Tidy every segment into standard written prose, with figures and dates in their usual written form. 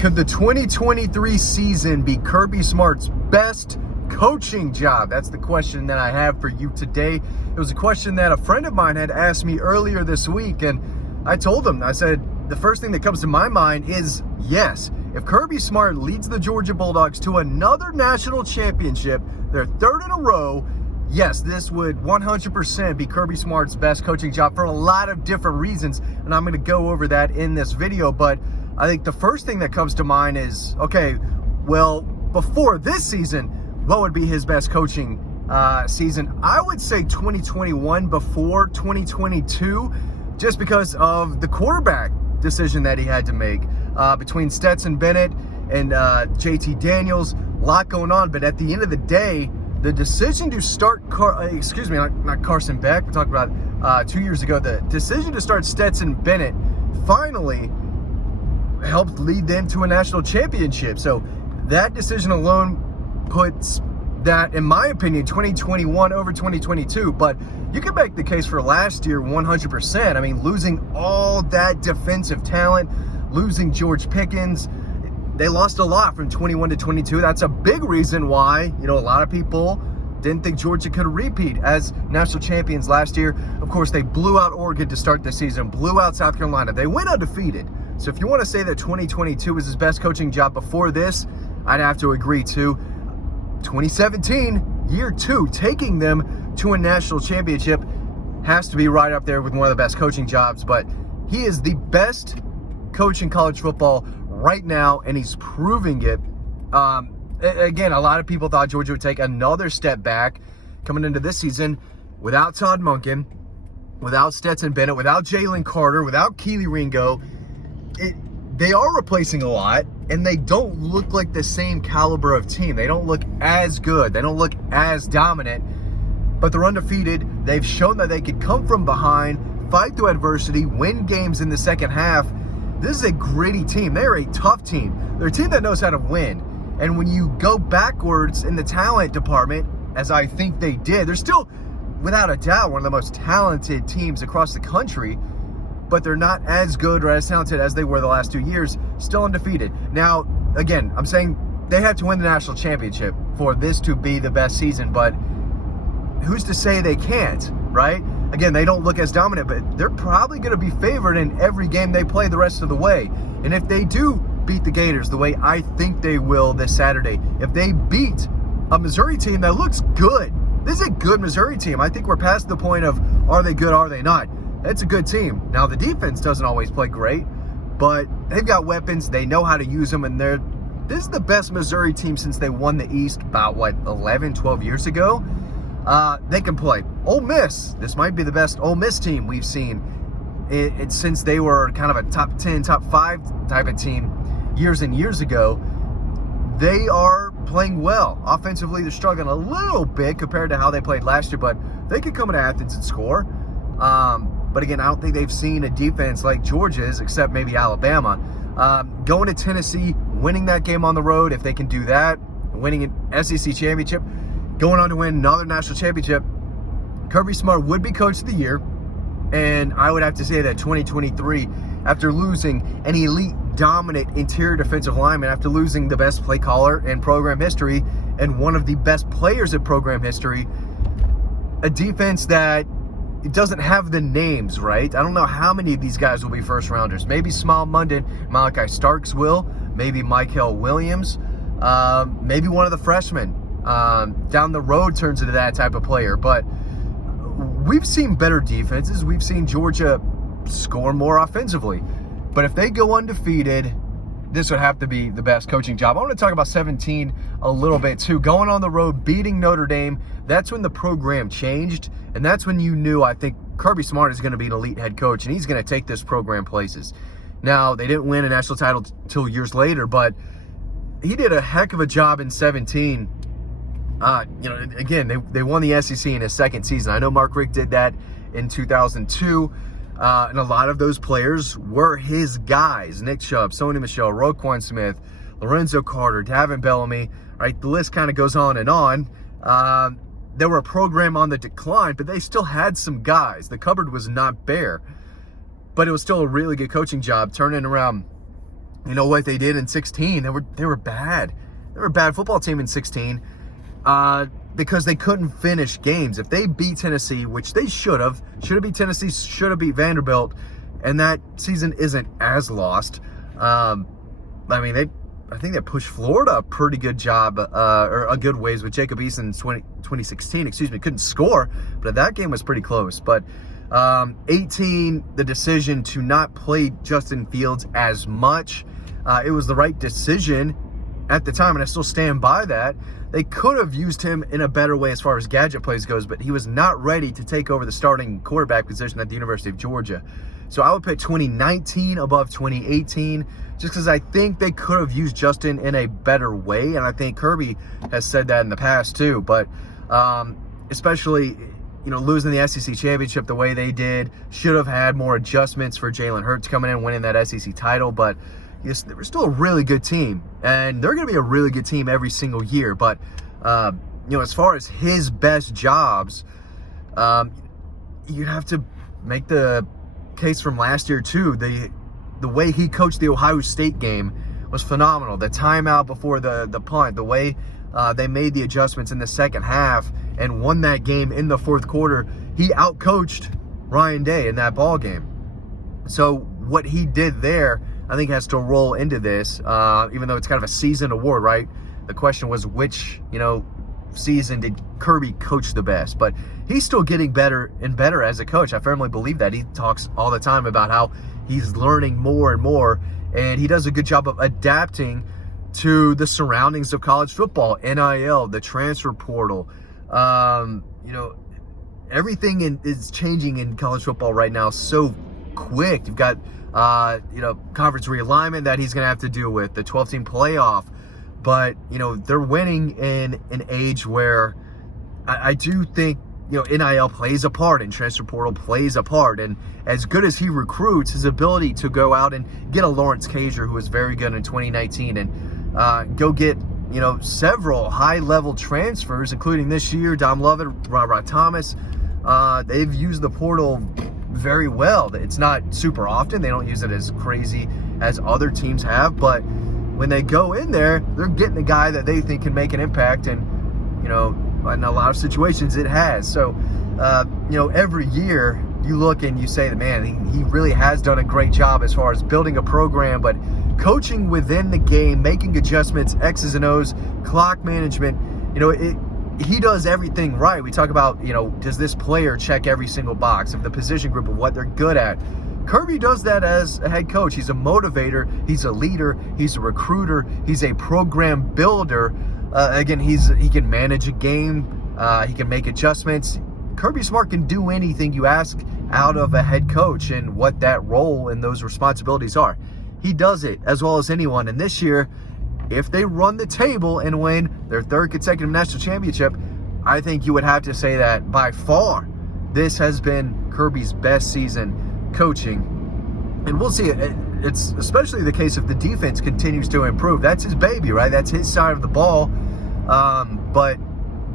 Could the 2023 season be Kirby Smart's best coaching job? That's the question that I have for you today. It was a question that a friend of mine had asked me earlier this week, and I told him, I said, the first thing that comes to my mind is yes. If Kirby Smart leads the Georgia Bulldogs to another national championship, their third in a row, yes, this would 100% be Kirby Smart's best coaching job for a lot of different reasons, and I'm going to go over that in this video. But I think the first thing that comes to mind is, okay, well, before this season, what would be his best coaching season? I would say 2021 before 2022, just because of the quarterback decision that he had to make between Stetson Bennett and JT Daniels. A lot going on, but at the end of the day, the decision to start, not Carson Beck, we talked about 2 years ago, the decision to start Stetson Bennett finally helped lead them to a national championship. So that decision alone puts that, in my opinion, 2021 over 2022. But you can make the case for last year 100%. I mean, losing all that defensive talent, losing George Pickens, they lost a lot from 21 to 22. That's a big reason why, a lot of people didn't think Georgia could repeat as national champions last year. Of course, they blew out Oregon to start the season, blew out South Carolina. They went undefeated. So if you want to say that 2022 was his best coaching job before this, I'd have to agree too. 2017, year two, taking them to a national championship has to be right up there with one of the best coaching jobs. But he is the best coach in college football right now, and he's proving it. Again, a lot of people thought Georgia would take another step back coming into this season without Todd Monken, without Stetson Bennett, without Jalen Carter, without Keely Ringo. They are replacing a lot, and they don't look like the same caliber of team. They don't look as good. They don't look as dominant, but they're undefeated. They've shown that they could come from behind, fight through adversity, win games in the second half. This is a gritty team. They're a tough team. They're a team that knows how to win. And when you go backwards in the talent department, as I think they did, they're still, without a doubt, one of the most talented teams across the country, but they're not as good or as talented as they were the last 2 years, still undefeated. Now, again, I'm saying they have to win the national championship for this to be the best season, but who's to say they can't, right? Again, they don't look as dominant, but they're probably going to be favored in every game they play the rest of the way. And if they do beat the Gators the way I think they will this Saturday, if they beat a Missouri team that looks good, this is a good Missouri team. I think we're past the point of are they good, are they not? That's a good team. Now, the defense doesn't always play great, but they've got weapons. They know how to use them, and this is the best Missouri team since they won the East about, 11, 12 years ago. They can play. Ole Miss, this might be the best Ole Miss team we've seen since they were kind of a top 10, top 5 type of team years and years ago. They are playing well. Offensively, they're struggling a little bit compared to how they played last year, but they could come into Athens and score. But again, I don't think they've seen a defense like Georgia's, except maybe Alabama. Going to Tennessee, winning that game on the road, if they can do that, winning an SEC championship, going on to win another national championship, Kirby Smart would be coach of the year. And I would have to say that 2023, after losing an elite, dominant interior defensive lineman, after losing the best play caller in program history and one of the best players in program history, a defense that it doesn't have the names, right? I don't know how many of these guys will be first rounders. Maybe Smile Munden, Malachi Starks will. Maybe Michael Williams. Maybe one of the freshmen down the road turns into that type of player. But we've seen better defenses. We've seen Georgia score more offensively. But if they go undefeated, this would have to be the best coaching job. I want to talk about 17 a little bit too. Going on the road, beating Notre Dame, that's when the program changed. And that's when you knew, I think, Kirby Smart is going to be an elite head coach, and he's going to take this program places. Now, they didn't win a national title till years later, but he did a heck of a job in 17. Again, they won the SEC in his second season. I know Mark Richt did that in 2002. And a lot of those players were his guys. Nick Chubb, Sony Michel, Roquan Smith, Lorenzo Carter, Davin Bellamy, right? The list kind of goes on and on. They were a program on the decline, but they still had some guys. The cupboard was not bare. But it was still a really good coaching job, turning around you know what they did in 16? They were bad. They were a bad football team in 16 because they couldn't finish games. If they beat Tennessee, which they should have beat Tennessee, should have beat Vanderbilt, and that season isn't as lost. I think they pushed Florida a pretty good job, or a good ways with Jacob Eason in 2016. Couldn't score, but that game was pretty close. But 18, the decision to not play Justin Fields as much, it was the right decision at the time, and I still stand by that. They could have used him in a better way as far as gadget plays goes, but he was not ready to take over the starting quarterback position at the University of Georgia. So I would put 2019 above 2018, just because I think they could have used Justin in a better way, and I think Kirby has said that in the past too. But especially, losing the SEC championship the way they did, should have had more adjustments for Jalen Hurts coming in, winning that SEC title. But yes, they were still a really good team, and they're going to be a really good team every single year. But as far as his best jobs, you'd have to make the case from last year too. The way he coached the Ohio State game was phenomenal. The timeout before the punt, the way they made the adjustments in the second half and won that game in the fourth quarter. He outcoached Ryan Day in that ball game. So what he did there, I think, has to roll into this, even though it's kind of a season award, right? The question was which, season did Kirby coach the best? But he's still getting better and better as a coach. I firmly believe that. He talks all the time about how he's learning more and more, and he does a good job of adapting to the surroundings of college football, NIL, the transfer portal. Everything is changing in college football right now so quick. You've got conference realignment that he's going to have to deal with, the 12-team playoff. But, they're winning in an age where I do think, NIL plays a part and transfer portal plays a part. And as good as he recruits, his ability to go out and get a Lawrence Cager, who was very good in 2019, and go get, several high-level transfers, including this year, Dom Lovett, Robert Thomas. They've used the portal very well. It's not super often. They don't use it as crazy as other teams have, but when they go in there, they're getting a guy that they think can make an impact, and in a lot of situations it has. So every year you look and you say that, man, he really has done a great job as far as building a program, but coaching within the game, making adjustments, X's and O's, clock management. He does everything right. We talk about, does this player check every single box of the position group of what they're good at? Kirby does that as a head coach. He's a motivator. He's a leader. He's a recruiter. He's a program builder. Again, he can manage a game. He can make adjustments. Kirby Smart can do anything you ask out of a head coach and what that role and those responsibilities are. He does it as well as anyone. And this year, if they run the table and win their third consecutive national championship, I think you would have to say that by far, this has been Kirby's best season coaching. And we'll see. It's especially the case if the defense continues to improve. That's his baby, right? That's his side of the ball. But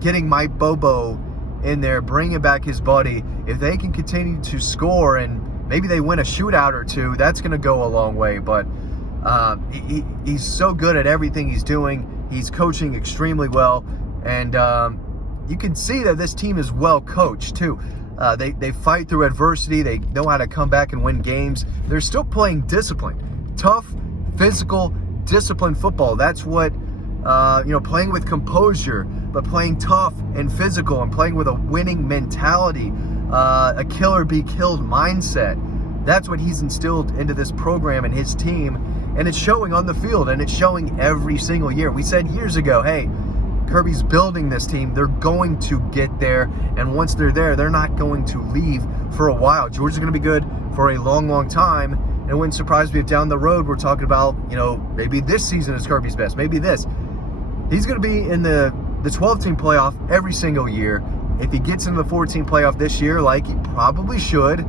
getting Mike Bobo in there, bringing back his buddy, if they can continue to score and maybe they win a shootout or two, that's going to go a long way. But he's so good at everything he's doing. He's coaching extremely well. And you can see that this team is well coached too. They fight through adversity. They know how to come back and win games. They're still playing disciplined, tough, physical, disciplined football. That's what, playing with composure, but playing tough and physical and playing with a winning mentality, a kill or be killed mindset. That's what he's instilled into this program and his team. And it's showing on the field, and it's showing every single year. We said years ago, hey, Kirby's building this team. They're going to get there, and once they're there, they're not going to leave for a while. Georgia's going to be good for a long, long time, and it wouldn't surprise me if down the road we're talking about, maybe this season is Kirby's best. Maybe this. He's going to be in the 12-team playoff every single year. If he gets into the 14 playoff this year, like he probably should,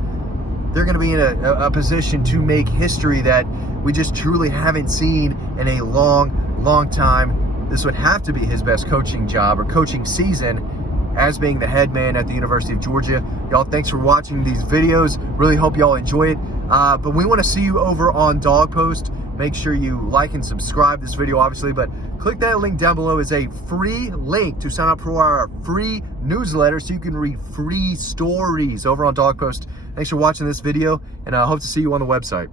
they're going to be in a position to make history that we just truly haven't seen in a long, long time. This would have to be his best coaching job or coaching season as being the head man at the University of Georgia. Y'all, thanks for watching these videos. Really hope y'all enjoy it. But we want to see you over on Dog Post. Make sure you like and subscribe this video, obviously, but click that link down below as a free link to sign up for our free newsletter so you can read free stories over on Dog Post. Thanks for watching this video, and I hope to see you on the website.